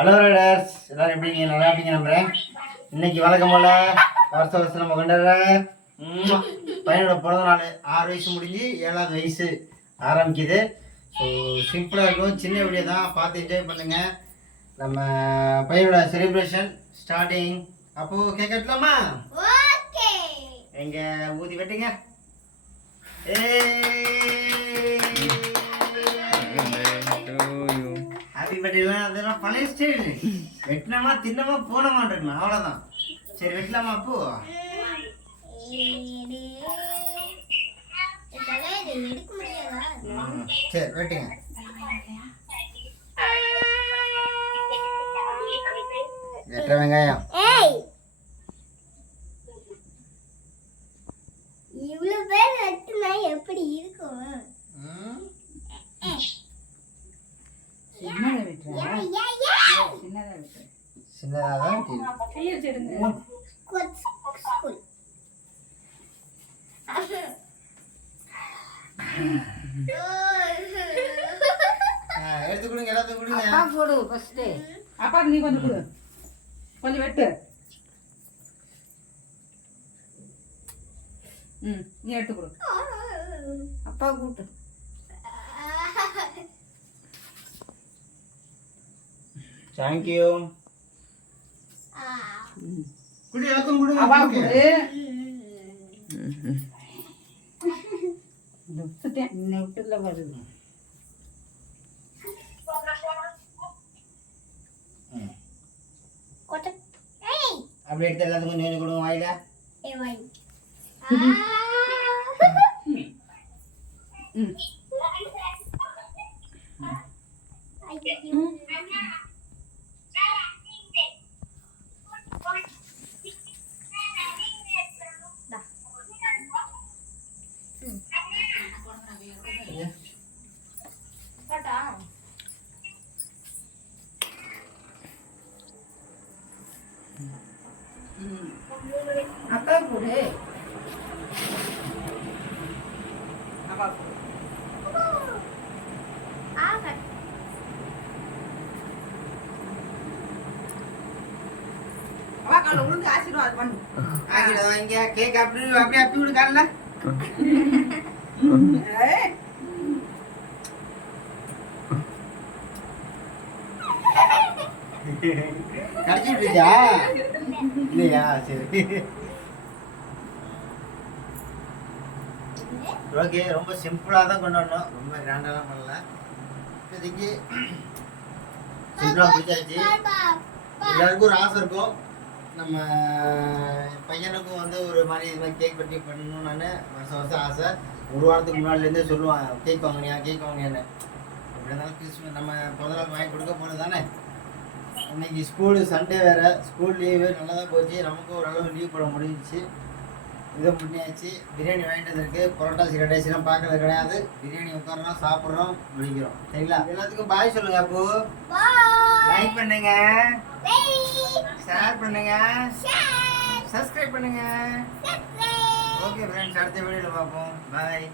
Hello Riders, எல்லாரும் எப்படிங்க? நல்லா இருப்பீங்க நம்புறேன். இன்னைக்கு வழக்கம் போல வருஷம் நம்ம கொண்டாடுற பையனோட பிறந்த நாள். 6 வயசு முடிஞ்சு 7வது வயசு ஆரம்பிக்குது. ஸோ சிம்பிளாக இருக்கும், சின்ன வீடியோ தான், பார்த்து என்ஜாய் பண்ணுங்க. நம்ம பையனோட செலிப்ரேஷன் ஸ்டார்டிங். அப்போ கேக் கட்டலாமா? எங்க ஊதி வெட்டுங்க. ஹாப்பி பர்த்டேலாம் அதெல்லாம் பழைய ஸ்டைல். வெட்டினமா தின்னமா போனமான் இருக்கணும், அவ்வளோதான். சரி வெட்டலாமா? அப்போ சரி வெட்டுங்க. வெட்டுற வெங்காயம் இவ்வளவு பேர் வெட்டினா எப்படி இருக்கும்? எடுத்து கொடுங்க, எல்லாத்தையும் கொடுங்க. அப்பா போடு ஃபர்ஸ்ட். அப்பா நீ கொஞ்சம் கொடு, கொஞ்சம் வெட்டு. நீ எடுத்து கொடு, அப்பா கூட்டு. தேங்க்யூ. குடி, எல்லாத்தையும் கொடுங்க. அப்பா கொடு. விட்டுட்டேன், இன்னும் விட்டுல வருது. அப்படி எடுத்து எல்லாத்துக்கும் கொஞ்சம் கொஞ்சம் கொடுங்க வாயில. அப்பா கொடு, அப்பா கொடு. அப்பா கால உளுந்து ஆசீர்வாதம் பண்ணு. ஆகிடும் இங்க கேக் அப்படி அப்படியே அப்பி விடு கால்ல. கடிச்சு விட்டுச்சா? இல்லையா? சரி ஓகே. ரொம்ப சிம்பிளாக தான் கொண்டாடணும், ரொம்ப கிராண்டாலாம் பண்ணல. இப்போதைக்கு சிம்பிளாக பிடிச்சாச்சு. எல்லாருக்கும் ஒரு ஆசை இருக்கும், நம்ம பையனுக்கும் வந்து ஒரு மாதிரி இது மாதிரி கேக் வெட்டி பண்ணணும். நான் வருஷம் ஆசை. ஒரு வாரத்துக்கு முன்னாடிலேருந்தே சொல்லுவான், கேக் வாங்கினியா கேக் வாங்கினியான்னு. அப்படி இருந்தாலும் கிறிஸ்மஸ் நம்ம பிறந்தநாள் வாங்கி கொடுக்க போனது தானே. இன்னைக்கு ஸ்கூலு சண்டே வேறு, ஸ்கூல் லீவு நல்லா தான் போச்சு. நமக்கும் ஓரளவு லீவ் போட முடிஞ்சிச்சு. இதை பண்ணியாச்சு. பிரியாணி வாங்கிட்டு வந்திருக்கு. பரோட்டா சிரடைஸ்லாம் பார்க்கறது கிடையாது. பிரியாணி உட்காரோம், சாப்பிட்றோம், முடிக்கிறோம். சரிங்களா? எல்லாத்துக்கும் பாய் சொல்லுங்க. அப்போ லைக் பண்ணுங்க, ஷேர் பண்ணுங்க, சப்ஸ்கிரைப் பண்ணுங்க. ஓகே ஃப்ரெண்ட்ஸ், அடுத்த வீடியோவில் பார்ப்போம். பாய்.